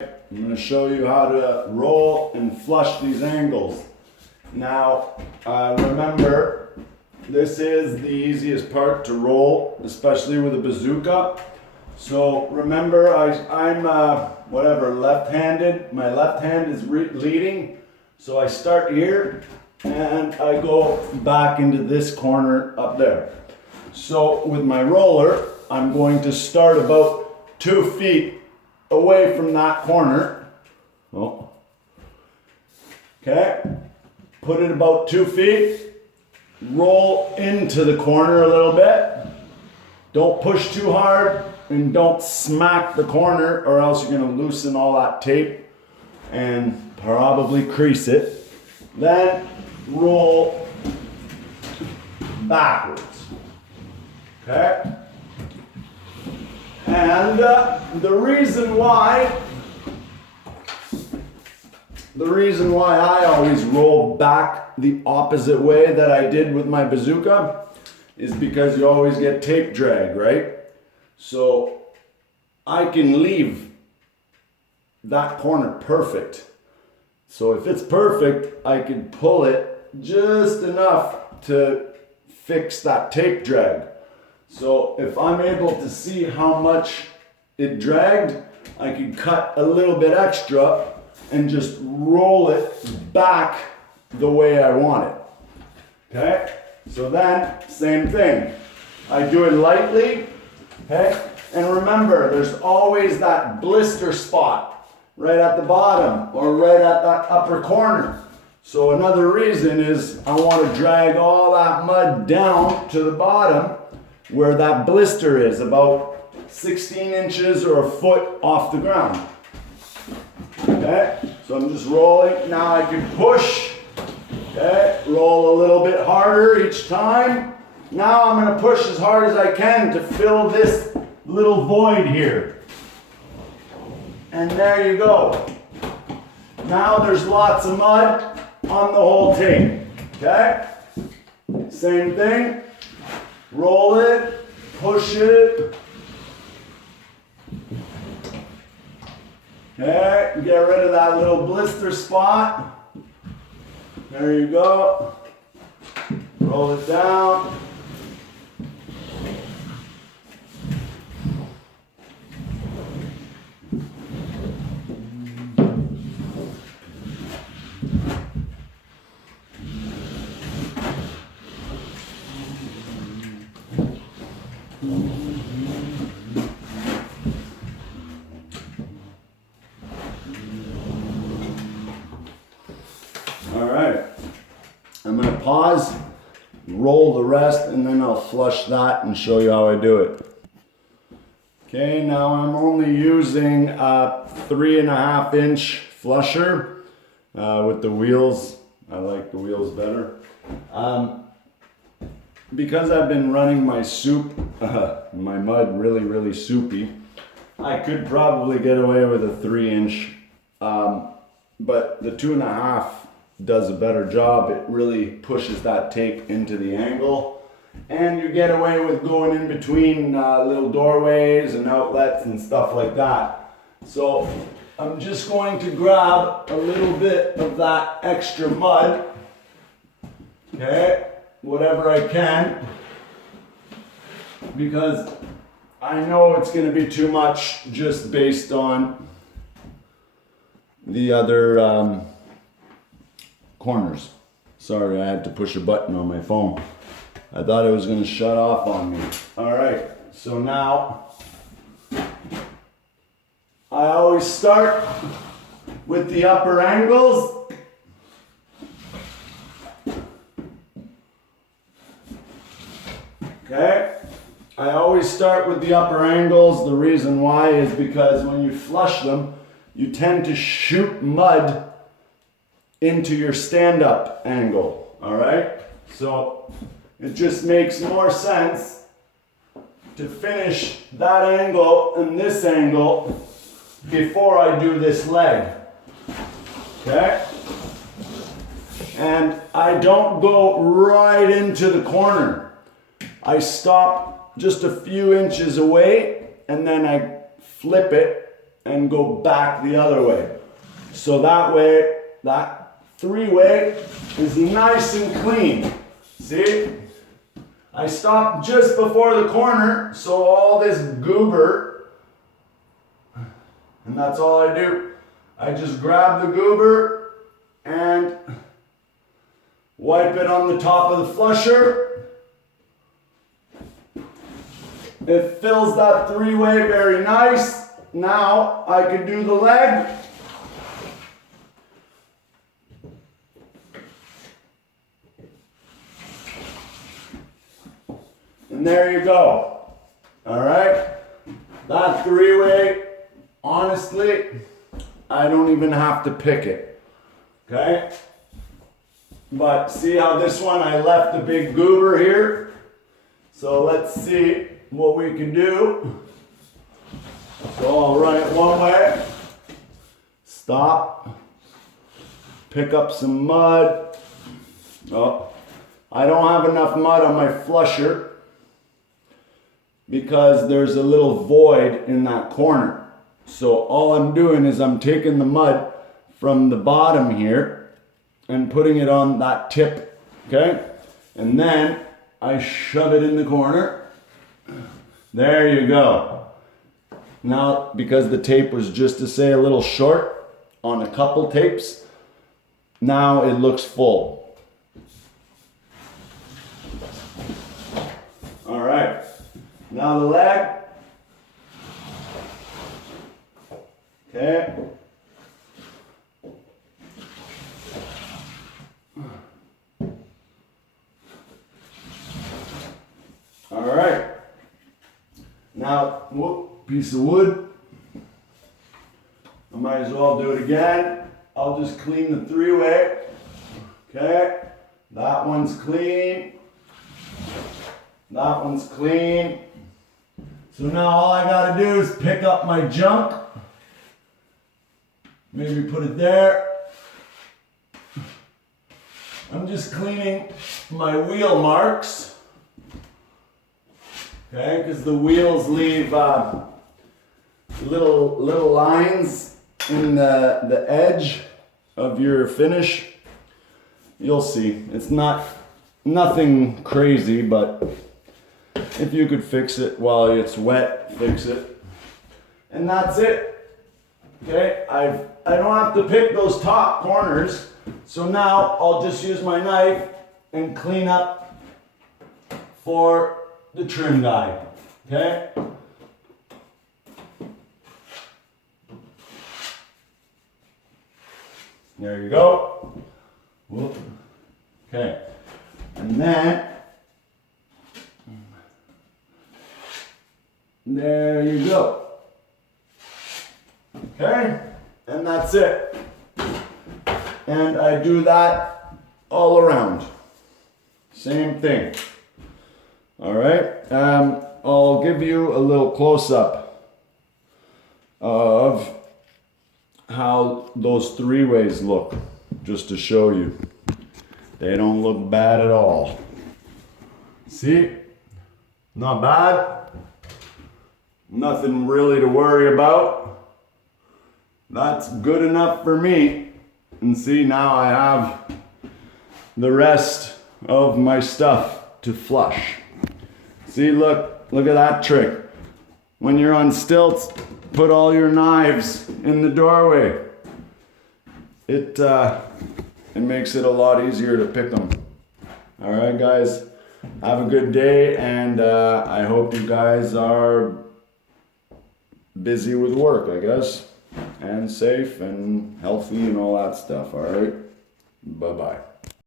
I'm going to show you how to roll and flush these angles. Now, remember, this is the easiest part to roll, especially with a bazooka. So remember, I'm left-handed. My left hand is leading. So I start here and I go back into this corner up there. So with my roller, I'm going to start about 2 feet away from that corner. Oh. Okay. Put it about 2 feet. Roll into the corner a little bit. Don't push too hard and don't smack the corner, or else you're going to loosen all that tape and probably crease it. Then roll backwards. Okay? And the reason why I always roll back the opposite way that I did with my bazooka is because you always get tape drag, right? So I can leave that corner perfect. So if it's perfect, I can pull it just enough to fix that tape drag. So if I'm able to see how much it dragged, I can cut a little bit extra and just roll it back the way I want it. Okay? So then, same thing. I do it lightly, okay? And remember, there's always that blister spot right at the bottom or right at that upper corner. So another reason is I want to drag all that mud down to the bottom where that blister is, about 16 inches or a foot off the ground. Okay, so I'm just rolling. Now I can push. Okay, roll a little bit harder each time. Now I'm going to push as hard as I can to fill this little void here. And there you go. Now there's lots of mud on the whole tape. Okay, same thing. Roll it, push it. Okay, get rid of that little blister spot. There you go. Roll it down. All right, I'm going to pause, roll the rest, and then I'll flush that and show you how I do it. Okay, now I'm only using a 3.5 inch flusher with the wheels. I like the wheels better. Because I've been running my my mud really soupy, I could probably get away with a 3 inch, but the 2.5 does a better job. It really pushes that tape into the angle, and you get away with going in between little doorways and outlets and stuff like that. So I'm just going to grab a little bit of that extra mud, okay, whatever I can, because I know it's going to be too much just based on the other corners. Sorry, I had to push a button on my phone. I thought it was going to shut off on me. All right, so now I always start with the upper angles. Okay, I always start with the upper angles. The reason why is because when you flush them, you tend to shoot mud into your stand-up angle, all right? So it just makes more sense to finish that angle and this angle before I do this leg, okay? And I don't go right into the corner. I stop just a few inches away and then I flip it and go back the other way. So that way, that three-way is nice and clean. See? I stopped just before the corner, so all this goober, and that's all I do. I just grab the goober and wipe it on the top of the flusher. It fills that three-way very nice. Now I can do the leg. And there you go. All right. That three-way, honestly, I don't even have to pick it. Okay. But see how this one, I left a big goober here. So let's see what we can do. So I'll run it one way. Stop. Pick up some mud. Oh, I don't have enough mud on my flusher because there's a little void in that corner. So all I'm doing is I'm taking the mud from the bottom here and putting it on that tip, okay? And then I shove it in the corner. There you go. Now, because the tape was just to say a little short on a couple tapes, now it looks full. All right. Now the leg. Okay. All right. Now, whoop, piece of wood. I might as well do it again. I'll just clean the three-way. Okay. That one's clean. That one's clean. So now all I gotta do is pick up my junk. Maybe put it there. I'm just cleaning my wheel marks. Okay, because the wheels leave little lines in the edge of your finish. You'll see. It's nothing crazy, but if you could fix it while it's wet, fix it. And that's it. Okay, I don't have to pick those top corners. So now I'll just use my knife and clean up for the trim guide. Okay? There you go. Whoop. Okay. And then there you go. Okay? And that's it. And I do that all around. Same thing. All right? I'll give you a little close-up of how those three-ways look, just to show you. They don't look bad at all. See? Not bad. Nothing really to worry about. That's good enough for me. And see, now I have the rest of my stuff to flush. See, look at that trick. When you're on stilts, put all your knives in the doorway. It makes it a lot easier to pick them. All right, guys, have a good day, and I hope you guys are busy with work, I guess, and safe and healthy and all that stuff. All right, bye-bye.